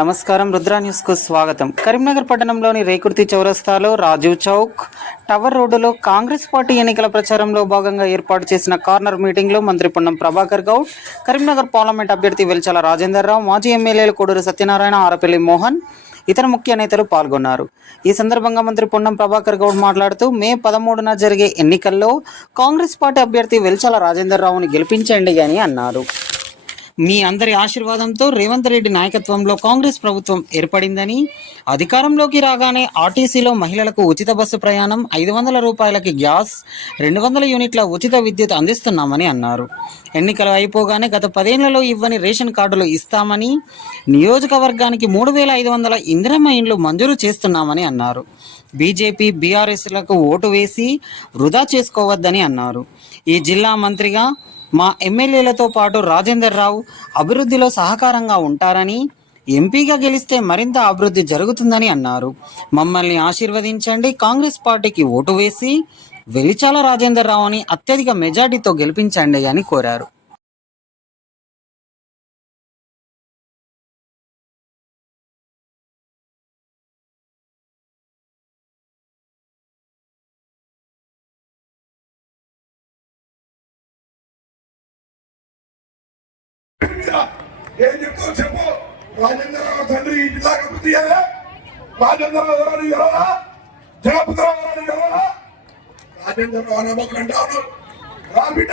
నమస్కారం రుద్రా న్యూస్కు స్వాగతం. కరీంనగర్ పట్టణంలోని రేకుర్తి చౌరస్తాలో రాజీవ్ చౌక్ టవర్ రోడ్డులో కాంగ్రెస్ పార్టీ ఎన్నికల ప్రచారంలో భాగంగా ఏర్పాటు చేసిన కార్నర్ మీటింగ్లో మంత్రి పొన్నం ప్రభాకర్ గౌడ్ కరీంనగర్ పార్లమెంట్ అభ్యర్థి వెల్చల రాజేందర్ రావు మాజీ ఎమ్మెల్యేలు కోడూరు సత్యనారాయణ ఆరపల్లి మోహన్ ఇతర ముఖ్య నేతలు పాల్గొన్నారు. ఈ సందర్భంగా మంత్రి పొన్నం ప్రభాకర్ గౌడ్ మాట్లాడుతూ మే పదమూడున జరిగే ఎన్నికల్లో కాంగ్రెస్ పార్టీ అభ్యర్థి వెల్చల రాజేందర్ రావుని గెలిపించండి అని అన్నారు. మీ అందరి ఆశీర్వాదంతో రేవంత్ రెడ్డి నాయకత్వంలో కాంగ్రెస్ ప్రభుత్వం ఏర్పడిందని అధికారంలోకి రాగానే ఆర్టీసీలో మహిళలకు ఉచిత బస్సు ప్రయాణం ఐదు వందల రూపాయలకి గ్యాస్ రెండు వందల యూనిట్ల ఉచిత విద్యుత్ అందిస్తున్నామని అన్నారు. ఎన్నికలు అయిపోగానే గత పదేళ్ళలో ఇవ్వని రేషన్ కార్డులు ఇస్తామని నియోజకవర్గానికి మూడు వేల ఐదు వందల ఇందిరమ్మ ఇండ్లు మంజూరు చేస్తున్నామని అన్నారు. బీజేపీ బీఆర్ఎస్లకు ఓటు వేసి వృధా చేసుకోవద్దని అన్నారు. ఈ జిల్లా మంత్రిగా మా ఎమ్మెల్యేలతో పాటు రాజేందర్ రావు అభివృద్ధిలో సహకారంగా ఉంటారని ఎంపీగా గెలిస్తే మరింత అభివృద్ధి జరుగుతుందని అన్నారు. మమ్మల్ని ఆశీర్వదించండి కాంగ్రెస్ పార్టీకి ఓటు వేసి వెలిచాల రాజేందర్ రావు అని అత్యధిక మెజార్టీతో గెలిపించండి అని కోరారు. ఏం చెప్తావు చెప్పు. రాజేంద్రరావు తండ్రి ఈ జిల్లాకు అభివృద్ధి చేయాలా? రాజేంద్రరావు ఎవరని గెలవా జగపతిరావు ఎవరని గెలవా రాజేంద్రరావు అనే ఒకరు అంటాను రా బిడ్డ.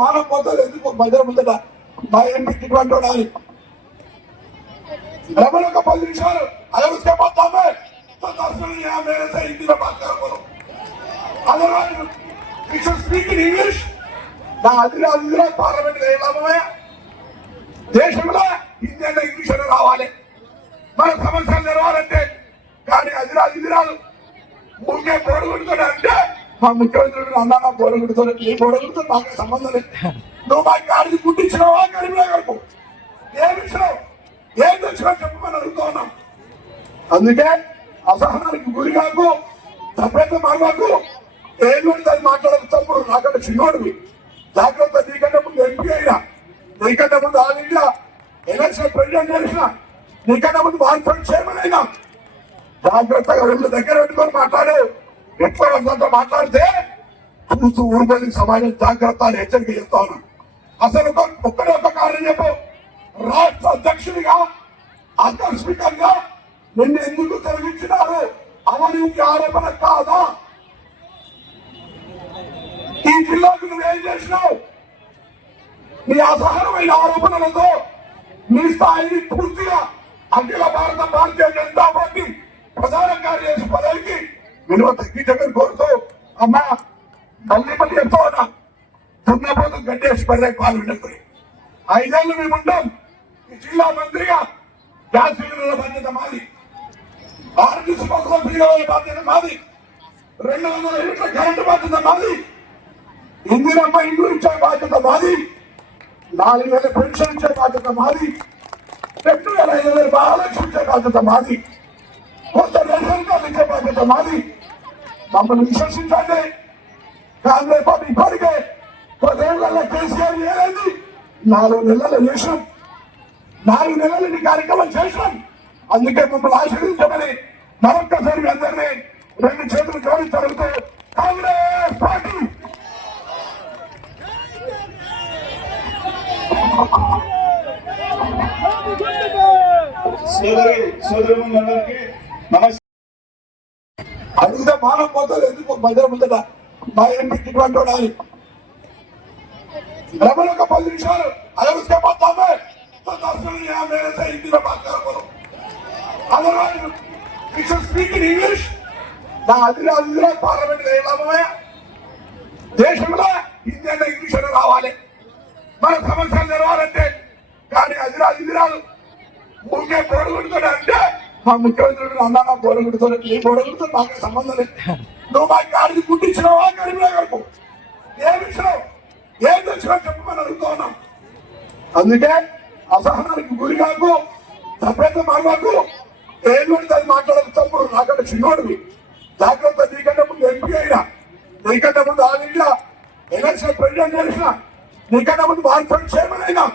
మానం పోతుంది ఎందుకు మధ్య ముందట మా ఎంపీ ఇటువంటి ఉండాలి रमन का पद निशान अगर उसके बाद दम है तो दस मिनट यहाँ मेरे से हिंदी में बात करो बोलो otherwise you should speak in English నా అదిరా అదిరా పార్లమెంట్ ఏ లాభమే దేశంలో హిందీ అంటే ఇంగ్లీష్ అనే రావాలి మన సమస్యలు తెరవాలంటే కానీ అదిరా అదిరాలు ఊరికే పోరగొడుతున్నా అంటే మా ముఖ్యమంత్రి అన్న పోరగొడుతున్నా నీ పోరగొడుతూ నాకు సంబంధం లేదు. నువ్వు మా గాడిని పుట్టించినావా కరీంనగర్కు ఏమి ఇచ్చినావు? ఏం తెచ్చినా చెప్పమని అడుగుతా ఉన్నాం. అందుకే అసహనానికి గురి కాకు తప్పైతే మాకు ఏం ఉంటుంది మాట్లాడదు తప్పుడు నాకంటే చిన్నోడివి. జాగ్రత్త నీకంటే ముందు ఎంపీ అయినా నీకంటే ముందు ఆల్ ఇండియా ఎలక్షన్ ప్రెసిడెంట్ చేసిన నీకంటే ముందు మార్పు చేయమనైనా జాగ్రత్తగా రెండు దగ్గర పెట్టుకొని మాట్లాడే. ఎట్లా మాట్లాడితే చూస్తూ ఊరుబడి సమాజం జాగ్రత్త అని హెచ్చరిక చేస్తా అసలు ఒక్కడే ఒక కారణం చెప్పు. రాష్ట్ర అధ్యక్షుడిగా ఆకస్మికంగా నిన్ను ఎందుకు తొలగించినారు? అవినీతి ఆరోపణ కాదా? ఈ జిల్లాకు నువ్వేం చేసినావు? నీ అసహనమైన ఆరోపణలతో నీ స్థాయిని పూర్తిగా అఖిల భారత భారతీయ జనతా పార్టీ ప్రధాన కార్యదర్శి పదవికి విలువ తగ్గించమని కోరుతూ అమ్మా మళ్ళీ మళ్ళీ ఎంతో ఉన్నా దున్నపోతు గడ్డేసి పడే పాలు ఐదేళ్ళు మేము ఉంటాం జిల్లా మంత్రిగా గ్యాస్ సిలిండర్ల బాధ్యత మాది. ఆర్టీసీ బస్సుల ఫ్రీగా బాధ్యత మాది. రెండు వందల యూనిట్ల కరెంటు బాధ్యత మాది. ఇందిరమ్మ ఇండ్లు ఇచ్చే బాధ్యత మాది. నాలుగు వేల పెన్షన్ ఇచ్చే బాధ్యత మాది. రెండు వేల ఐదు వేల మహాలక్ష్మి ఇచ్చే బాధ్యత మాది. కొత్త రేషన్ కార్డు ఇచ్చే బాధ్యత మాది. మమ్మల్ని విశ్వసించండి. కాంగ్రెస్ పార్టీ ఇప్పటికే పదేళ్ళలో కేసీఆర్ ఏదైంది నాలుగు నెలలు చేసాం నాలుగు నెలలు నీ కార్యక్రమం చేసాం అందుకే మమ్మల్ని ఆశీర్వించమని మరొక్కసారి మీ అందరినీ రెండు చేతులు జోడించడంతో కాంగ్రెస్ పార్టీ! సోదరి సోదరులందరికీ నమస్కారం. అడిగితే మానం పోతుంది ఎందుకు మధ్య ముందట మా ఎంపీకి ఇటువంటి ఉండాలి रमन का पद निशान अगर उसके बाद दम है तो दस मिनट यहाँ मेरे से हिंदी में बात करो बोलो otherwise you should speak in English నా అదిరా అదిరా పార్లమెంట్ ఏ లాభమే దేశంలో హిందీ అంటే ఇంగ్లీష్ అనే రావాలి మన సమస్యలు తెరవాలంటే కానీ అదిరా అదిరాలు ఊరికే బోడగుడుతాడు అంటే మా ముఖ్యమంత్రి అన్నా నా గోరగుడితో ఏ గోరగుడితో నాకు సంబంధం లేదు. నువ్వు మా గాడికి గుడ్డిచ్చినావా కరీంనగర్కు ఏమి ఇచ్చినావు? ఏం తెచ్చినా చెప్పమని అడుగుతా ఉన్నాం. అందుకే అసహనానికి గురి కాకు సభ్యత మాకు ఏం ఉంటుంది మాట్లాడదు? తమ్ముడు నాకంటే చిన్నోడివి. జాగ్రత్త నీకంటే ముందు ఎంపీ అయినా నీకంటే ముందు ఆల్ ఇండియా ఎలక్షన్ ప్రెసిడెంట్ చేసిన నీకంటే ముందు మార్కెట్ చైర్మన్ అయినా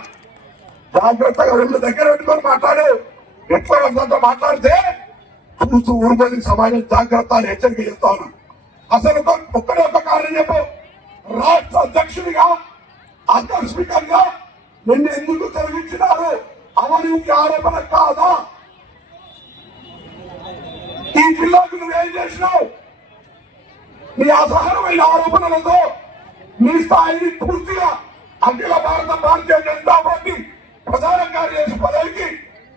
జాగ్రత్తగా రెండు దగ్గర పెట్టుకొని మాట్లాడు. ఎట్లా వాళ్ళతో మాట్లాడితే చూస్తూ ఊరుకొని సమాజం జాగ్రత్త అని హెచ్చరిక చేస్తా ఉన్నా అసలు ఒక ఒక్కడే ఒక కారణం చెప్పు. రాష్ట్ర అధ్యక్షుడిగా ఆకస్మికంగా నిన్ను ఎందుకు తొలగించినారు? అవినీతి ఆరోపణ కాదా? ఈ జిల్లాకు నువ్వేం చేసినావు? నీ అసహనమైన ఆరోపణలతో నీ స్థాయిని పూర్తిగా అఖిల భారత భారతీయ జనతా పార్టీ ప్రధాన కార్యదర్శి పదవికి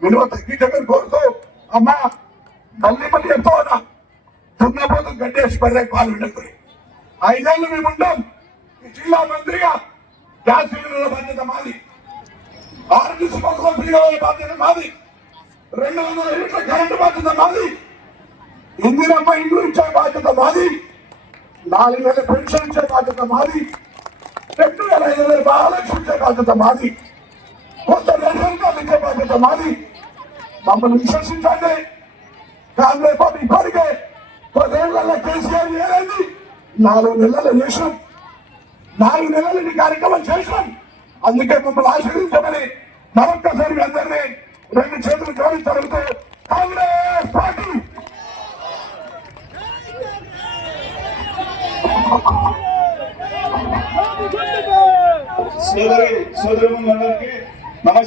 విలువ తగ్గించమని కోరుతూ అమ్మా మళ్ళీ మళ్ళీ చెప్తా ఉన్నా దున్నపోతు గడ్డేసి పదవి పాల్గొనకుని ఐదేళ్ళు మేము ఉంటాం ఈ జిల్లా మంత్రిగా గ్యాస్ సిలిండర్ల బాధ్యత మాది ఆర్టీసీ పథకం ఫ్రీగా బాధ్యత మాది రెండు వందల యూనిట్ల కరెంటు బాధ్యత మాది ఇందిరమ్మ ఇండ్లు ఇచ్చే బాధ్యత మాది నాలుగు వేల పెన్షన్ ఇచ్చే బాధ్యత మాది రెండు వేల ఐదు వేల మహాలక్ష్మి ఇచ్చే బాధ్యత మాది కొత్త రేషన్ కార్డు ఇచ్చే బాధ్యత మాది మమ్మల్ని విశ్వసించండి. కాంగ్రెస్ పార్టీ ఇప్పటికే పదేళ్ళలో కేసీఆర్ ఏదైంది నాలుగు నెలలు చేసాం నాలుగు నెలలు ఈ కార్యక్రమం చేసాం అందుకే మమ్మల్ని ఆశీర్వించమని మరొక్కసారి మీ అందరినీ రెండు చేతులు జోడించడంతో కాంగ్రెస్ పార్టీ! సోదరి సోదరులందరికీ నమస్కారం.